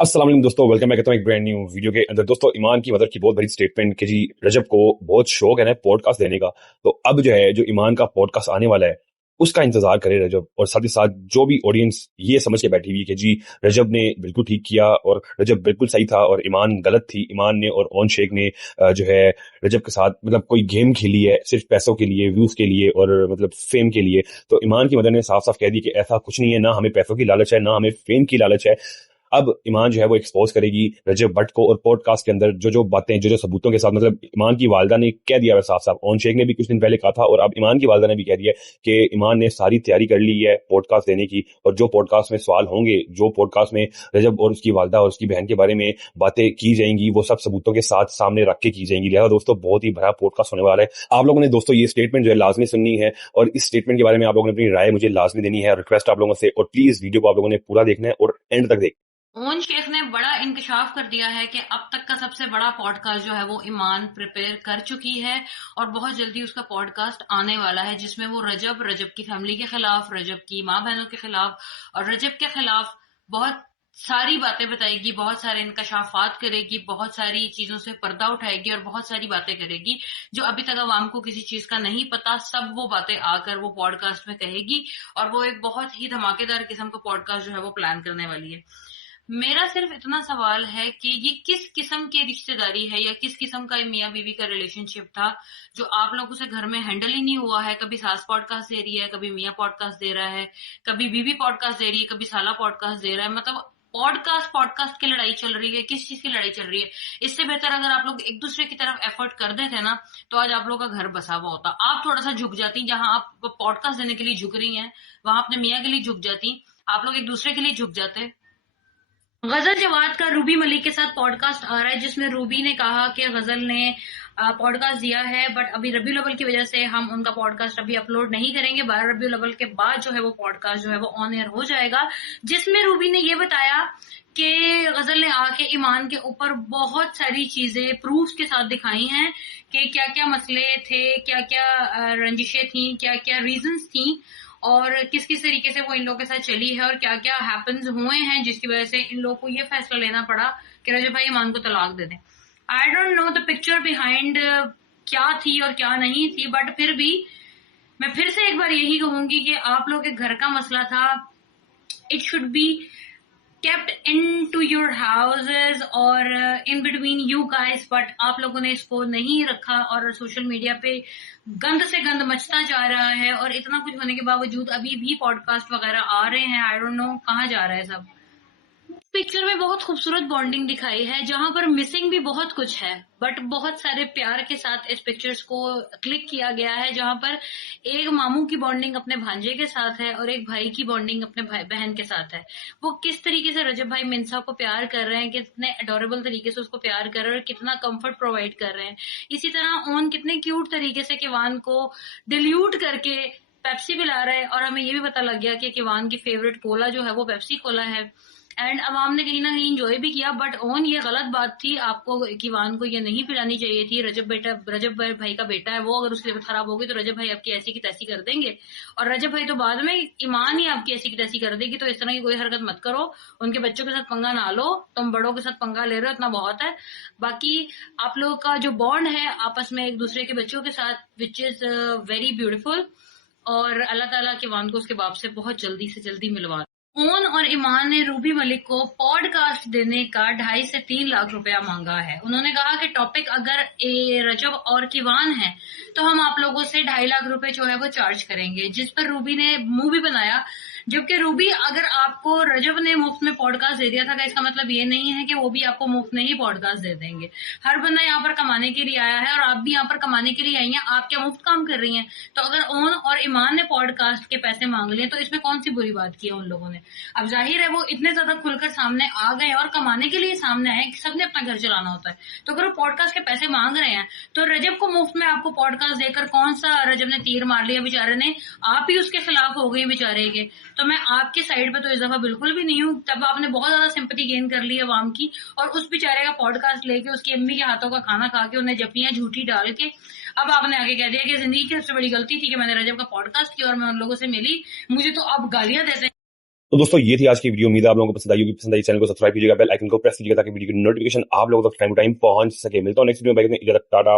अस्सलाम वालेकुम दोस्तों, वेलकम बैक करता हूं एक ब्रांड न्यू वीडियो के अंदर। दोस्तों, ईमान की मदर की बहुत बड़ी स्टेटमेंट कि जी रजब को बहुत शौक है ना पॉडकास्ट देने का। तो अब जो है, जो ईमान का पॉडकास्ट आने वाला है उसका इंतजार करे रजब, और साथ ही साथ जो भी ऑडियंस ये समझ के बैठी हुई है कि जी रजब ने बिल्कुल ठीक किया और रजब बिल्कुल सही था और ईमान गलत थी। ईमान ने और ओन शेख ने जो है रजब के साथ मतलब कोई गेम खेली है सिर्फ पैसों के लिए, व्यूज के लिए और मतलब फेम के लिए। तो ईमान की मदर ने साफ साफ कह दी कि ऐसा कुछ नहीं है, ना हमें पैसों की लालच है, ना हमें फेम की लालच है। अब ईमान जो है वो एक्सपोज करेगी रजब भट्ट को, और पॉडकास्ट के अंदर जो जो बातें, जो जो सबूतों के साथ, मतलब ईमान की वालदा ने कह दिया है साफ साफ, ओन शेख ने भी कुछ दिन पहले कहा था और अब ईमान की वालदा ने भी कह दिया है कि ईमान ने सारी तैयारी कर ली है पॉडकास्ट देने की, और जो पॉडकास्ट में सवाल होंगे, जो पॉडकास्ट में रजब और उसकी वालदा और उसकी बहन के बारे में बातें की जाएंगी, वो सब सबूतों के साथ सामने रख के की जाएंगी। लिहाजा दोस्तों, बहुत ही बड़ा पॉडकास्ट होने वाला है। आप लोगों ने दोस्तों ये स्टेटमेंट जो है लाजमी सुननी है, और इस स्टेटमेंट के बारे में आप लोगों ने अपनी राय मुझे लाजमी देनी है। रिक्वेस्ट आप लोगों से, और प्लीज वीडियो को आप लोगों ने पूरा देखना है और एंड तक देखना। ओन शेख ने बड़ा इंकशाफ कर दिया है कि अब तक का सबसे बड़ा पॉडकास्ट जो है वो ईमान प्रिपेयर कर चुकी है और बहुत जल्दी उसका पॉडकास्ट आने वाला है, जिसमें वो रजब की फैमिली के खिलाफ, रजब की माँ बहनों के खिलाफ और रजब के खिलाफ बहुत सारी बातें बताएगी, बहुत सारे इंकशाफात करेगी, बहुत सारी चीजों से पर्दा उठाएगी और बहुत सारी बातें करेगी जो अभी तक आवाम को किसी चीज का नहीं पता। सब वो बातें आकर वो पॉडकास्ट में कहेगी और वो एक बहुत ही धमाकेदार किस्म का पॉडकास्ट जो है वो प्लान करने वाली है। मेरा सिर्फ इतना सवाल है कि ये किस किस्म की रिश्तेदारी है या किस किस्म का मियाँ बीवी का रिलेशनशिप था जो आप लोगों से घर में हैंडल ही नहीं हुआ है। कभी सास पॉडकास्ट दे रही है, कभी मियाँ पॉडकास्ट दे रहा है, कभी बीवी पॉडकास्ट दे रही है, कभी साला पॉडकास्ट दे रहा है। मतलब पॉडकास्ट की लड़ाई चल रही है। किस चीज की लड़ाई चल रही है? इससे बेहतर अगर आप लोग एक दूसरे की तरफ एफर्ट कर देते ना, तो आज आप लोगों का घर बसा हुआ होता। आप थोड़ा सा झुक जाती, जहां आप पॉडकास्ट देने के लिए झुक रही हैं वहां अपने मियाँ के लिए झुक जाती, आप लोग एक दूसरे के लिए झुक जाते। गजल जवाद का रूबी मलिक के साथ पॉडकास्ट आ रहा है, जिसमें रूबी ने कहा कि गजल ने पॉडकास्ट दिया है, बट अभी रबीउल अव्वल की वजह से हम उनका पॉडकास्ट अभी अपलोड नहीं करेंगे। 12 रबीउल अव्वल के बाद जो है वो पॉडकास्ट जो है वो ऑन एयर हो जाएगा, जिसमें रूबी ने ये बताया कि गजल ने आके ईमान के ऊपर बहुत सारी चीजें प्रूफ के साथ दिखाई हैं कि क्या क्या मसले थे, क्या क्या रंजिशें थी, क्या क्या रीजंस थी और किस किस तरीके से वो इन लोगों के साथ चली है और क्या क्या हैपन्स हुए हैं जिसकी वजह से इन लोगों को ये फैसला लेना पड़ा कि रजब भाई ईमान को तलाक दे दें। I don't know the picture behind क्या थी और क्या नहीं थी, बट फिर भी मैं फिर से एक बार यही कहूंगी कि आप लोग के घर का मसला था, it should be kept into your houses और in between you guys, but आप लोगों ने इसको नहीं रखा और सोशल मीडिया पे गंद से गंद मचता जा रहा है। और इतना कुछ होने के बावजूद अभी भी पॉडकास्ट वगैरह आ रहे हैं। आई डोंट नो कहाँ जा रहा है सब। पिक्चर में बहुत खूबसूरत बॉन्डिंग दिखाई है, जहां पर मिसिंग भी बहुत कुछ है, बट बहुत सारे प्यार के साथ इस पिक्चर्स को क्लिक किया गया है, जहां पर एक मामू की बॉन्डिंग अपने भांजे के साथ है और एक भाई की बॉन्डिंग अपने भाई बहन के साथ है। वो किस तरीके से रजब भाई मिंसा को प्यार कर रहे हैं, कितने अडोरेबल तरीके से उसको प्यार कर रहे हैं और कितना कंफर्ट प्रोवाइड कर रहे हैं। इसी तरह ओन कितने क्यूट तरीके से किवान को डिल्यूट करके पेप्सी पिला रहे हैं, और हमें ये भी पता लग गया कि किवान की फेवरेट कोला जो है वो पेप्सी कोला है। एंड अवाम ने कहीं ना कहीं इंजॉय भी किया, बट ओन ये गलत बात थी। आपको किवान को ये नहीं पिलानी चाहिए थी। रजब भाई का बेटा है वो, अगर उसकी तबीयत खराब होगी तो रजब भाई आपकी ऐसी की तैसी कर देंगे, और रजब भाई तो बाद में ईमान ही आपकी ऐसी की तैसी कर देगी। तो इस तरह की कोई हरकत मत करो, उनके बच्चों के साथ पंगा ना लो। तुम बड़ों के साथ पंगा ले रहे हो, इतना बहुत है। बाकी आप लोगों का जो बॉन्ड है आपस में एक दूसरे के बच्चों के साथ, विच इज वेरी ब्यूटीफुल, और अल्लाह ताला किवान को उसके बाप से बहुत जल्दी से जल्दी मिलवा। ओन और ईमान ने रूबी मलिक को पॉडकास्ट देने का 2.5 से 3 लाख रुपया मांगा है। उन्होंने कहा कि टॉपिक अगर रजब और किवान है तो हम आप लोगों से 2.5 लाख रुपए जो है वो चार्ज करेंगे, जिस पर रूबी ने मूवी बनाया। जबकि रूबी, अगर आपको रजब ने मुफ्त में पॉडकास्ट दे दिया था, इसका मतलब ये नहीं है कि वो भी आपको मुफ्त में ही पॉडकास्ट दे देंगे। हर बंदा यहाँ पर कमाने के लिए आया है और आप भी यहाँ पर कमाने के लिए आई हैं। आप क्या मुफ्त काम कर रही हैं? तो अगर ओन और ईमान ने पॉडकास्ट के पैसे मांग लिए तो इसमें कौन सी बुरी बात की है उन लोगों ने? अब जाहिर है वो इतने ज्यादा खुलकर सामने आ गए और कमाने के लिए सामने आए। सबने अपना घर चलाना होता है, तो अगर वो पॉडकास्ट के पैसे मांग रहे हैं तो रजब को मुफ्त में आपको पॉडकास्ट देकर कौन सा रजब ने तीर मार लिया बेचारे ने? आप ही उसके खिलाफ हो गई बेचारे के। तो मैं आपके साइड पे तो इस दफा बिल्कुल भी नहीं हूँ। तब आपने बहुत ज्यादा सिंपैथी गेन कर ली है अवाम की, और उस बेचारे का पॉडकास्ट लेके उसकी अम्मी के हाथों का खाना खा के उन्हें जपियां झूठी डाल के अब आपने आगे कह दिया कि जिंदगी की सबसे बड़ी गलती थी कि मैंने रजब का पॉडकास्ट किया और मैं उन लोगों से मिली, मुझे तो अब गालियां देते हैं। تو دوستوں یہ تھی آج کی ویڈیو. امید ہے آپ لوگوں کو پسند آئی ہوگی. پسند آئی چینل کو سبسکرائب کیجیے گا, بیل آئکن کو پریس کیجیے گا تاکہ ویڈیو کی نوٹیفکیشن آپ لوگوں تک ٹائم ٹو ٹائم پہنچ سکے. ملتا ہوں نیکسٹ ویڈیو میں. ٹاٹا.